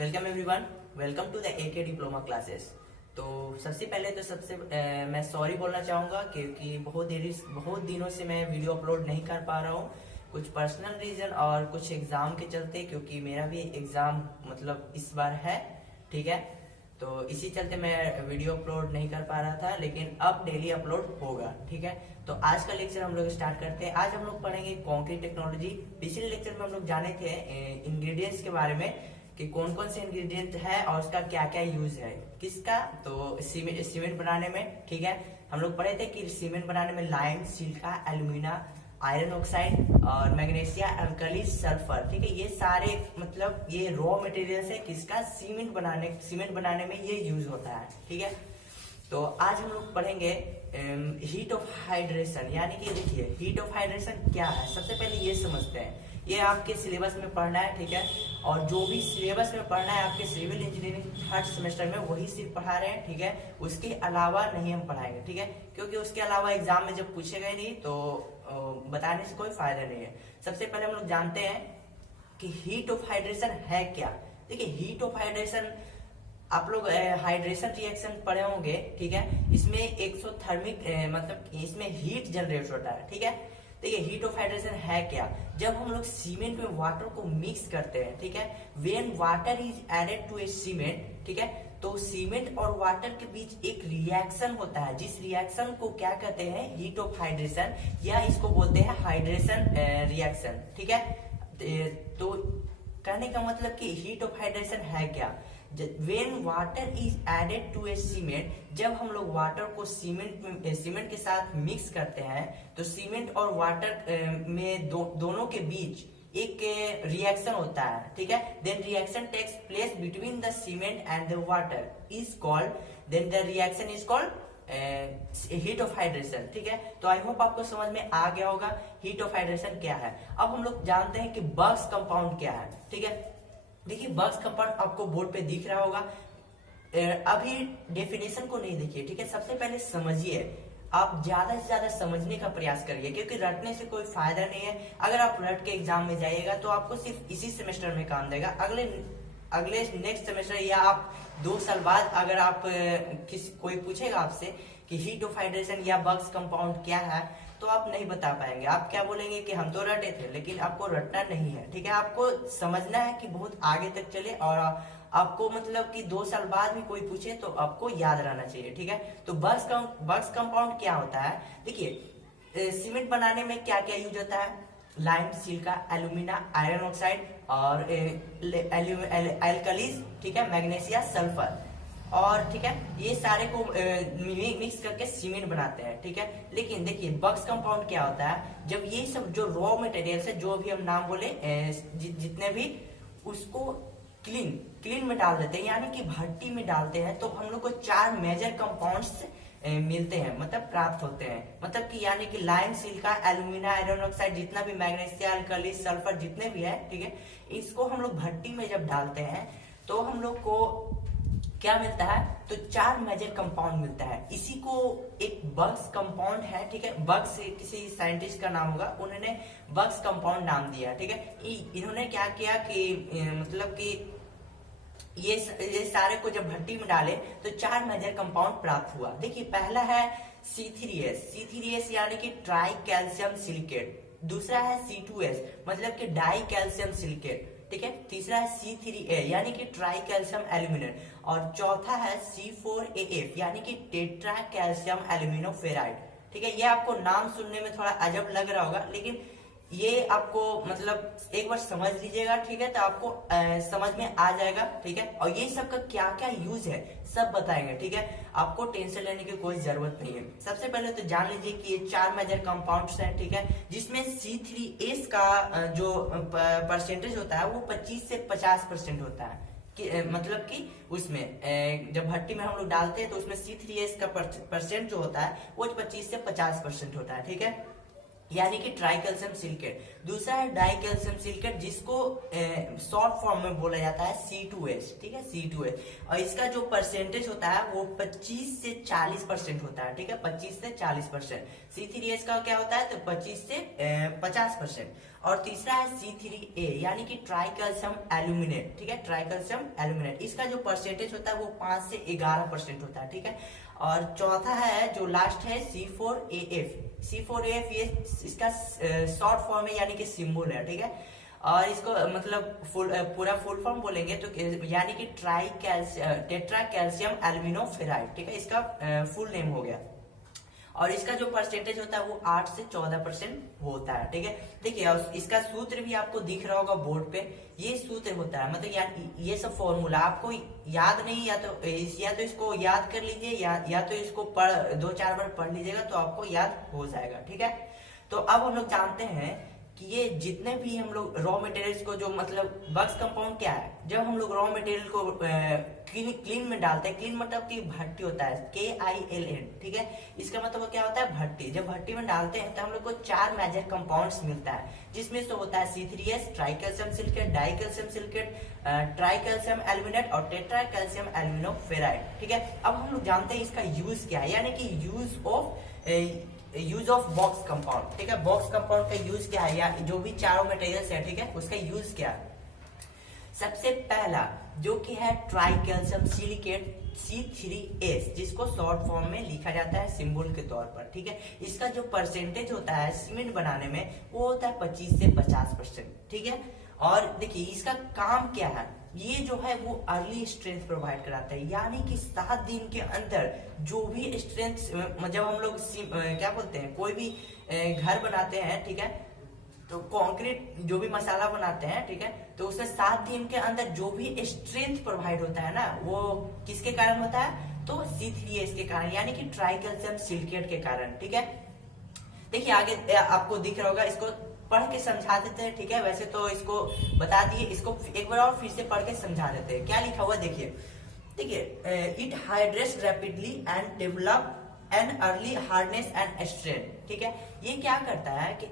Welcome everyone, welcome to the AK diploma classes. तो सबसे पहले मैं सॉरी बोलना चाहूँगा क्योंकि बहुत दिनों से मैं वीडियो अपलोड नहीं कर पा रहा हूँ, कुछ पर्सनल रीजन और कुछ एग्जाम के चलते, क्योंकि मेरा भी एग्जाम इस बार है। ठीक है, तो इसी चलते मैं वीडियो अपलोड नहीं कर पा रहा था, लेकिन अब डेली अपलोड होगा। ठीक है, तो आज का लेक्चर हम लोग स्टार्ट करते हैं। आज हम लोग पढ़ेंगे कंक्रीट टेक्नोलॉजी। पिछले लेक्चर में हम लोग जाने थे इंग्रेडिएंट्स के बारे में कि कौन कौन से इंग्रेडिएंट है और उसका क्या क्या यूज है किसका। तो सीमेंट बनाने में, ठीक है, हम लोग पढ़े थे कि सीमेंट बनाने में lime, silica, alumina, iron oxide और मैग्नीशिया, अल्कली, सल्फर। ठीक है, ये सारे ये रॉ मटेरियल्स है किसका, सीमेंट बनाने में ये यूज होता है। ठीक है, तो आज हम लोग पढ़ेंगे हीट ऑफ हाइड्रेशन, यानी कि देखिए हीट ऑफ हाइड्रेशन क्या है। सबसे पहले ये समझते हैं, ये आपके सिलेबस में पढ़ना है। ठीक है, और जो भी सिलेबस में पढ़ना है आपके सिविल इंजीनियरिंग थर्ड सेमेस्टर में वही सिर्फ पढ़ा रहे हैं। ठीक है, उसके अलावा नहीं हम पढ़ाएंगे। ठीक है, क्योंकि उसके अलावा एग्जाम में जब पूछे गए नहीं तो बताने से कोई फायदा नहीं है। सबसे पहले हम लोग जानते हैं कि हीट ऑफ हाइड्रेशन है क्या। देखिए हीट ऑफ हाइड्रेशन, आप लोग हाइड्रेशन रिएक्शन पढ़े होंगे। ठीक है, इसमें एक्सोथर्मिक इसमें हीट जनरेट होता है। ठीक है, देखिए हीट ऑफ हाइड्रेशन है क्या। जब हम लोग सीमेंट में वाटर को मिक्स करते हैं, ठीक है, when water is added to a cement, ठीक है, तो सीमेंट और वाटर के बीच एक रिएक्शन होता है, जिस रिएक्शन को क्या कहते हैं, हीट ऑफ हाइड्रेशन, या इसको बोलते हैं हाइड्रेशन रिएक्शन। ठीक है, तो कहने का मतलब कि हीट ऑफ हाइड्रेशन है क्या। When water is added to a cement, जब हम लोग वाटर को सीमेंट के साथ मिक्स करते हैं तो सीमेंट और वाटर में दोनों के बीच एक रिएक्शन होता है। ठीक है, then reaction takes place between the cement and the water is called, then the reaction is called heat of hydration. ठीक है, तो आई होप आपको समझ में आ गया होगा हीट ऑफ हाइड्रेशन क्या है। अब हम लोग जानते हैं कि बर्ग्स कंपाउंड क्या है। ठीक है, देखिए बर्ग्स कंपाउंड आपको बोर्ड पे दिख रहा होगा। अभी डेफिनेशन को नहीं देखिए। ठीक है, सबसे पहले समझिए, आप ज्यादा से ज्यादा समझने का प्रयास करिए, क्योंकि रटने से कोई फायदा नहीं है। अगर आप रट के एग्जाम में जाइएगा तो आपको सिर्फ इसी सेमेस्टर में काम देगा। अगले नेक्स्ट सेमेस्टर या आप 2 साल बाद अगर आप कोई पूछेगा आपसे कि हीट ऑफ हाइड्रेशन या बर्ग्स कंपाउंड क्या है, तो आप नहीं बता पाएंगे। आप क्या बोलेंगे कि हम तो रटे थे, लेकिन आपको रटना नहीं है। ठीक है, आपको समझना है कि बहुत आगे तक चले, और आपको कि 2 साल बाद भी कोई पूछे तो आपको याद रहना चाहिए। ठीक है, तो बर्ग्स कंपाउंड क्या होता है। देखिए सीमेंट बनाने में क्या क्या यूज होता है, lime, silica, alumina, iron oxide और एल्कलीज, ठीक है, मैग्नीशिया, सल्फर, और ठीक है, ये सारे को मिक्स करके सीमेंट बनाते हैं। ठीक है, लेकिन देखिए बर्ग्स कंपाउंड क्या होता है, जब ये सब जो रॉ मटेरियल्स है, जो भी हम नाम बोले जितने भी, उसको क्लीन में डाल देते हैं, यानी कि भट्टी में डालते हैं, तो हम लोग को 4 मेजर कंपाउंड्स मिलते हैं, प्राप्त होते हैं। कि यानी कि lime, silica, alumina, iron oxide, जितना भी मैग्नीशिया, अल्कली, सल्फर जितने भी है, ठीक है, इसको हम लोग भट्टी में जब डालते हैं तो हम लोग को क्या मिलता है, तो 4 मेजर कंपाउंड मिलता है। इसी को एक बर्ग्स कंपाउंड है। ठीक है, बर्ग्स किसी साइंटिस्ट का नाम होगा, उन्होंने बर्ग्स कंपाउंड नाम दिया। ठीक है, इन्होंने क्या किया कि ये सारे को जब भट्टी में डाले तो 4 मेजर कंपाउंड प्राप्त हुआ। देखिए पहला है C3S यानी कि ट्राई कैल्शियम सिलिकेट, दूसरा है C2S कि डाई कैल्शियम सिलिकेट, ठीक है, तीसरा है C3A यानी कि ट्राई कैल्शियम एल्यूमिनेट, और चौथा है C4AF यानी कि टेट्रा कैल्शियम एल्यूमिनोफेराइड। ठीक है, ये आपको नाम सुनने में थोड़ा अजब लग रहा होगा, लेकिन ये आपको एक बार समझ लीजिएगा। ठीक है, तो आपको समझ में आ जाएगा। ठीक है, और ये सब का क्या क्या यूज है सब बताएंगे। ठीक है, आपको टेंशन लेने की कोई जरूरत नहीं है। सबसे पहले तो जान लीजिए कि ये 4 मेजर कंपाउंड्स हैं। ठीक है, जिसमें C3S का जो परसेंटेज होता है वो 25 से 50% होता है कि उसमें जब भट्टी में हम लोग डालते हैं तो उसमें C3S का परसेंट जो होता है वो 25 से 50% होता है। ठीक है, यानी कि ट्राई कैल्शियम सिलिकेट। दूसरा है डाई कैल्शियम सिलिकेट, जिसको शॉर्ट फॉर्म में बोला जाता है C2H, ठीक है, C2H। और इसका जो परसेंटेज होता है वो 25 से 40% होता है, ठीक है, 25 से 40%। C3H का क्या होता है, तो 25 से 50%। और तीसरा है C3A, यानी कि ट्राई कैल्शियम एल्यूमिनेट, ठीक है, ट्राई कैल्शियम एल्यूमिनेट। इसका जो परसेंटेज होता है वो 5 से 11% होता है, ठीक है। और चौथा है जो लास्ट है C4AF। C4AF ये इसका शॉर्ट फॉर्म है, यानी कि सिंबल है, ठीक है। और इसको मतलब पूरा फुल फॉर्म बोलेंगे तो यानी कि टेट्रा कैल्शियम एल्यूमिनो फेराइड, ठीक है, इसका फुल नेम हो गया। और इसका जो परसेंटेज होता है वो 8 से 14% होता है, ठीक है। देखिए इसका सूत्र भी आपको दिख रहा होगा बोर्ड पे, ये सूत्र होता है, मतलब ये सब फॉर्मूला आपको याद नहीं, या तो इसको याद कर लीजिए, या तो इसको 2-4 बार पढ़ लीजिएगा तो आपको याद हो जाएगा, ठीक है। तो अब हम लोग जानते हैं कि ये जितने भी हम लोग रॉ मटेरियल्स को, जो मतलब बक्स कंपाउंड क्या है, जब हम लोग रॉ मटेरियल को क्लीन में डालते हैं, क्लीन मतलब कि भट्टी होता है, KILN, ठीक है, इसका मतलब क्या होता है, भट्टी। जब भट्टी में डालते हैं तो हम लोग को 4 मेजर कंपाउंड्स मिलता है, जिसमें से होता है C3H, try calcium silicate, die calcium silicate, try calcium aluminate और टेट्रा कैल्शियम एल्यूमिनो फेराइड, ठीक है। अब हम लोग जानते हैं इसका यूज क्या है, यानी कि यूज ऑफ बॉक्स कंपाउंड, ठीक है, बॉक्स कंपाउंड का यूज क्या है, या जो भी चारों मटेरियल्स है, ठीक है, उसका यूज क्या है। सबसे पहला जो कि है ट्राई कैल्शियम सिलिकेट C3H, जिसको शॉर्ट फॉर्म में लिखा जाता है सिंबल के तौर पर, ठीक है। इसका जो परसेंटेज होता है सीमेंट बनाने में वो होता है 25 से 50%, ठीक है। और देखिए इसका काम क्या है, ये जो है वो अर्ली स्ट्रेंथ प्रोवाइड कराता है, यानी कि 7 दिन के अंदर जो भी स्ट्रेंथ, जब हम लोग क्या बोलते हैं, कोई भी घर बनाते हैं, ठीक है, तो कंक्रीट जो भी मसाला बनाते हैं, ठीक है, तो उसमें 7 दिन के अंदर जो भी स्ट्रेंथ प्रोवाइड होता है ना, वो किसके कारण होता है, तो C3H के कारण, यानी कि ट्राई कैल्शियम सिलिकेट के कारण, ठीक है। देखिए आगे आपको दिख रहा होगा, इसको पढ़ के समझा देते हैं, ठीक है। वैसे तो इसको बता दिए, इसको एक बार और फिर से पढ़ के समझा देते हैं। क्या लिखा हुआ देखिए, it hydrates rapidly and develop an early hardness and strength, ठीक है। ये क्या करता है कि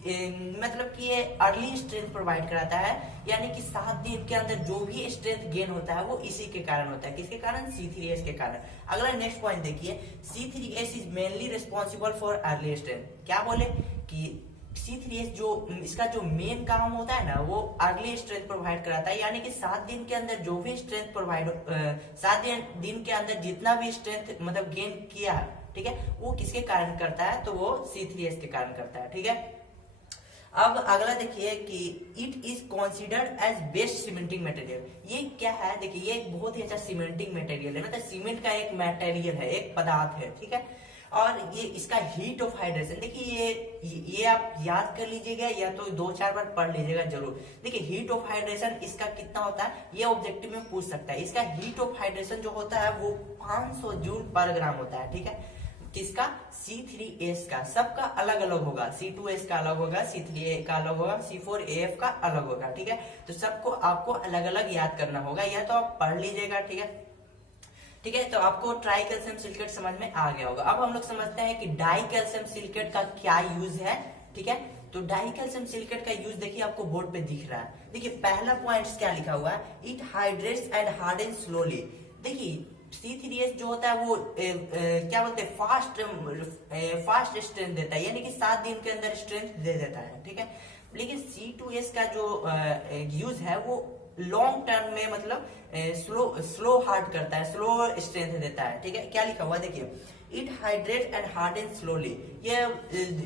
मतलब कि ये अर्ली स्ट्रेंथ प्रोवाइड कराता है, यानी कि 7 दिन के अंदर जो भी स्ट्रेंथ गेन होता है वो इसी के कारण होता है, किसके कारण, C3H के कारण। अगला नेक्स्ट पॉइंट देखिए, C3H is mainly responsible for early strength. क्या बोले कि C3H जो इसका जो मेन काम होता है ना, वो अर्ली स्ट्रेंथ प्रोवाइड कराता है, यानी कि 7 दिन के अंदर जो भी स्ट्रेंथ प्रोवाइड 7 दिन के अंदर जितना भी स्ट्रेंथ मतलब गेन किया है, ठीक है, वो किसके कारण करता है, तो वो C3H के कारण करता है, ठीक है। अब अगला देखिए कि it is considered as best cementing material. ये क्या है, देखिए ये एक बहुत ही अच्छा सीमेंटिंग मटेरियल है, मतलब सीमेंट का एक मटेरियल है, एक पदार्थ है, ठीक है। और ये इसका हीट ऑफ हाइड्रेशन, देखिए ये आप याद कर लीजिएगा, या तो 2-4 बार पढ़ लीजिएगा जरूर। देखिए हीट ऑफ हाइड्रेशन इसका कितना होता है, ये ऑब्जेक्टिव में पूछ सकता है। इसका हीट ऑफ हाइड्रेशन जो होता है वो 500 जूल पर ग्राम होता है, ठीक है। किसका, C3H का, सबका अलग अलग होगा, C2H का अलग होगा, C3A का अलग होगा, C4AF का अलग होगा, ठीक है। तो सबको आपको अलग अलग याद करना होगा, या तो आप पढ़ लीजिएगा, ठीक है, ठीक है। तो आपको ट्राई कैल्शियम सिलिकेट समझ में आ गया होगा। अब हम लोग समझते हैं कि डाई कैल्शियम सिलिकेट का क्या यूज है, ठीक है। तो डाई कैल्शियम सिलिकेट का यूज देखिए आपको बोर्ड पे दिख रहा है। देखिए पहला पॉइंट क्या लिखा हुआ है, it hydrates and harden slowly. देखिए C3H जो होता है वो क्या बोलते हैं, फास्ट स्ट्रेंथ देता है, यानी कि 7 दिन के अंदर स्ट्रेंथ दे देता है, ठीक है। लेकिन C2H का जो यूज है वो लॉन्ग टर्म में मतलब स्लो हार्ड करता है, स्लो स्ट्रेंथ देता है, ठीक है। क्या लिखा हुआ देखिए, it hydrate and harden slowly. ये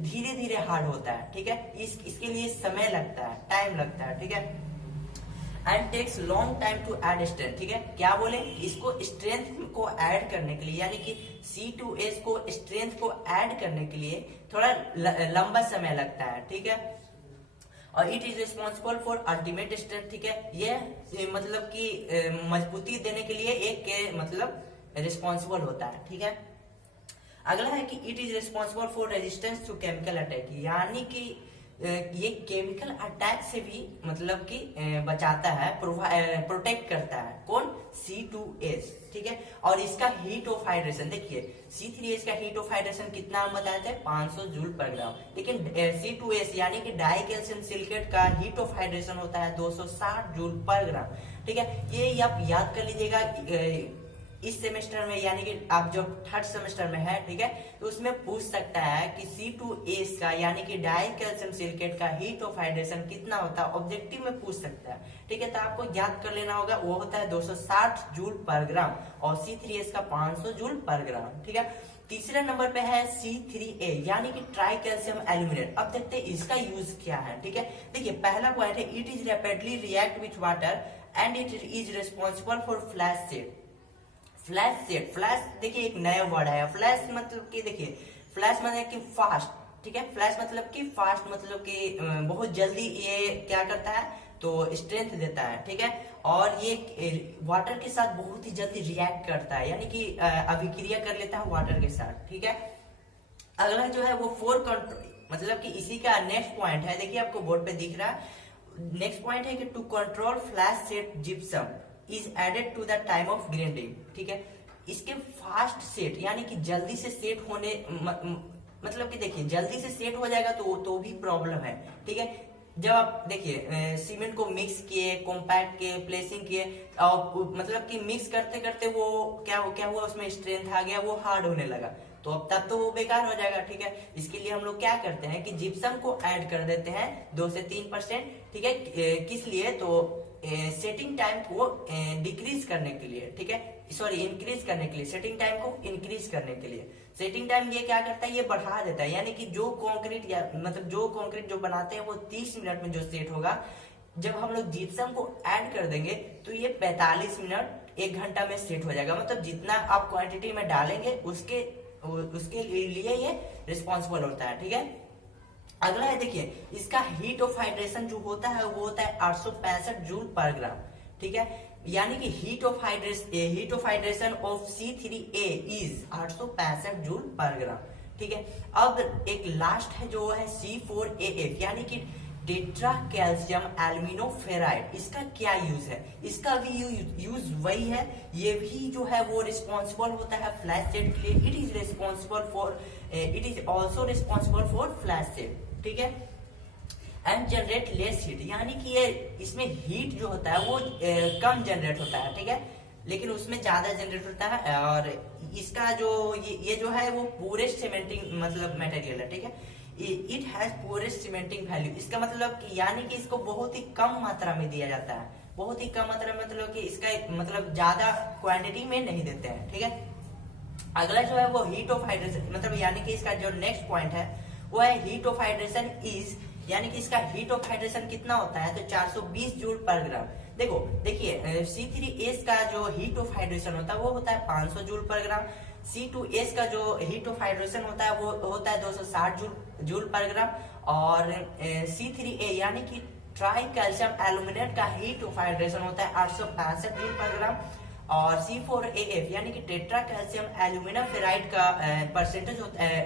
धीरे धीरे हार्ड होता है, ठीक है। इसके लिए समय लगता है, टाइम लगता है, ठीक है। And takes long time to add strength, ठीक है। क्या बोले, इसको स्ट्रेंथ को ऐड करने के लिए, यानी कि C2H को स्ट्रेंथ को ऐड करने के लिए थोड़ा लंबा समय लगता है, ठीक है। और it is responsible for ultimate strength, ठीक है। ये मतलब कि मजबूती देने के लिए एक मतलब रिस्पॉन्सिबल होता है, ठीक है। अगला है कि it is responsible for resistance to chemical attack, यानी कि ये केमिकल अटैक से भी मतलब कि बचाता है, प्रोटेक्ट करता है। कौन, C2H, ठीक है। और इसका हीट ऑफ हाइड्रेशन देखिए, C3H का हीट ऑफ हाइड्रेशन कितना हम बताए थे 500 जूल पर ग्राम, लेकिन C2H यानी कि डाई कैल्शियम सिलिकेट का हीट ऑफ हाइड्रेशन होता है 260 जूल पर ग्राम, ठीक है। ये आप याद कर लीजिएगा इस सेमेस्टर में, यानी कि आप जब थर्ड सेमेस्टर में है, ठीक है, तो उसमें पूछ सकता है कि C2H का यानी कि डाई कैल्शियम सिलिकेट का हीट ऑफ हाइड्रेशन कितना होता है, ऑब्जेक्टिव में पूछ सकता है, ठीक है। तो आपको याद कर लेना होगा, वो होता है 260 जूल पर ग्राम और C3H का 500 जूल पर ग्राम, ठीक है। तीसरे नंबर पे है C3A यानी कि ट्राई कैल्शियम एल्यूमिनेट। अब देखते हैं इसका यूज क्या है, ठीक है। देखिए पहला पॉइंट है, it is rapidly react with water and it is responsible for flash set. Flash set, flash देखिए एक नया वर्ड है। फ्लैश मतलब कि देखिए, फ्लैश मतलब कि फास्ट, ठीक है। फ्लैश मतलब कि फास्ट मतलब कि बहुत जल्दी ये क्या करता है तो स्ट्रेंथ देता है, ठीक है। और ये वाटर के साथ बहुत ही जल्दी रिएक्ट करता है, यानी कि अभिक्रिया कर लेता है वाटर के साथ, ठीक है। अगला जो है वो फोर कंट्रोल, मतलब कि इसी का नेक्स्ट पॉइंट है, देखिए आपको बोर्ड पे दिख रहा है। नेक्स्ट पॉइंट है कि to control flash set gypsum is added to the time of grinding, ठीक है। इसके फास्ट सेट यानी कि जल्दी से सेट होने मतलब कि देखिए जल्दी से सेट हो जाएगा तो भी प्रॉब्लम है, ठीक है। जब आप देखिए सीमेंट को मिक्स किए, कॉम्पैक्ट किए, प्लेसिंग किए और मतलब कि मिक्स करते करते वो क्या हुआ उसमें स्ट्रेंथ आ गया, वो हार्ड होने लगा, तो अब तब तो वो बेकार हो जाएगा, ठीक है। इसके लिए हम लोग क्या करते हैं कि जिप्सम को ऐड कर देते हैं 2 से 3%, ठीक है। किस लिए तो सेटिंग टाइम को डिक्रीज करने के लिए, ठीक है, सॉरी इंक्रीज करने के लिए, सेटिंग टाइम को इंक्रीज करने के लिए। सेटिंग टाइम ये क्या करता है, ये बढ़ा देता है, यानी कि जो कंक्रीट या मतलब जो कंक्रीट जो बनाते हैं वो 30 मिनट में जो सेट होगा, जब हम लोग जिप्सम को ऐड कर देंगे तो ये 45 मिनट 1 घंटा में सेट हो जाएगा। मतलब जितना आप क्वांटिटी में डालेंगे उसके लिए ये रिस्पॉन्सिबल होता है, ठीक है। अगला है देखिए, इसका हीट ऑफ हाइड्रेशन जो होता है वो होता है 865 जूल पर ग्राम, ठीक है। यानी कि heat of hydration of C3A is 865 joule per gram, ठीक है। अब एक लास्ट है जो है C4AF यानी कि टेट्रा कैल्शियम एल्यूमिनोफेराइड। इसका क्या यूज है, इसका भी यूज वही है, ये भी जो है वो रिस्पॉन्सिबल होता है फ्लैश सेट के लिए। It is also responsible for flash set, ठीक है। एंड जनरेट लेस हीट, यानी कि ये इसमें हीट जो होता है वो कम जनरेट होता है, ठीक है, लेकिन उसमें ज्यादा जनरेट होता है। और इसका जो ये जो है वो पूरेस्ट सीमेंटिंग मतलब मटेरियल है, ठीक है। It has purest cementing value, इसका मतलब कि यानी कि इसको बहुत ही कम मात्रा में दिया जाता है, बहुत ही कम मात्रा में, मतलब कि इसका मतलब ज्यादा क्वांटिटी में नहीं देते हैं, ठीक है। अगला जो है वो हीट ऑफ हाइड्रेशन, मतलब यानी कि इसका जो नेक्स्ट पॉइंट है वो है हीट ऑफ हाइड्रेशन इज, यानी कि इसका हीट ऑफ हाइड्रेशन कितना होता है तो 420 जूल पर ग्राम। देखिए C3H का जो हीट ऑफ हाइड्रेशन होता है वो होता है 500 जूल पर ग्राम। C2H का जो हीट ऑफ हाइड्रेशन होता है वो होता है 260 जूल पर ग्राम। और C3A यानी कि ट्राई कैल्शियम एल्यूमिनेट का हीट ऑफ हाइड्रेशन होता है 865 जूल पर ग्राम। और C4AF यानी कि टेट्रा कैल्शियम एल्यूमिना फेराइड का परसेंटेज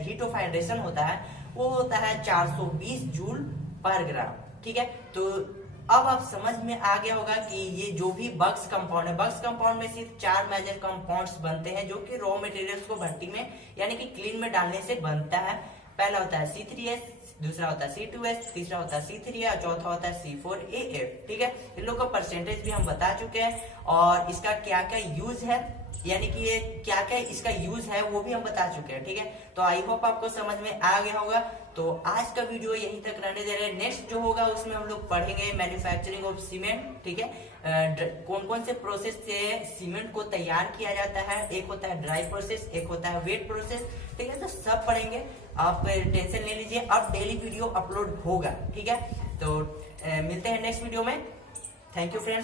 हीट ऑफ हाइड्रेशन होता है वो होता है 420 जूल पर ग्राम, ठीक है। तो अब आप समझ में आ गया होगा कि ये जो भी बक्स कंपाउंड है, बक्स कंपाउंड में सिर्फ 4 मेजर कंपाउंड्स बनते हैं जो कि रॉ मटेरियल्स को भट्टी में यानी कि क्लीन में डालने से बनता है। पहला होता है C3H, दूसरा होता है C2H, तीसरा होता है C3A और चौथा होता है C4AF, ठीक है। इन लोग का परसेंटेज भी हम बता चुके हैं और इसका क्या क्या यूज है, यानी कि ये क्या क्या इसका यूज है वो भी हम बता चुके हैं, ठीक है। तो आई होप आपको समझ में आ गया होगा। तो आज का वीडियो यहीं तक रहने दे रहे हैं। नेक्स्ट जो होगा उसमें हम लोग पढ़ेंगे मैन्युफैक्चरिंग ऑफ सीमेंट, ठीक है। कौन कौन से प्रोसेस से सीमेंट को तैयार किया जाता है, एक होता है ड्राई प्रोसेस, एक होता है वेट प्रोसेस, ठीक है। तो सब पढ़ेंगे, आप टेंशन ले लीजिए, अब डेली वीडियो अपलोड होगा, ठीक है। तो मिलते हैं नेक्स्ट वीडियो में। Thank you friends.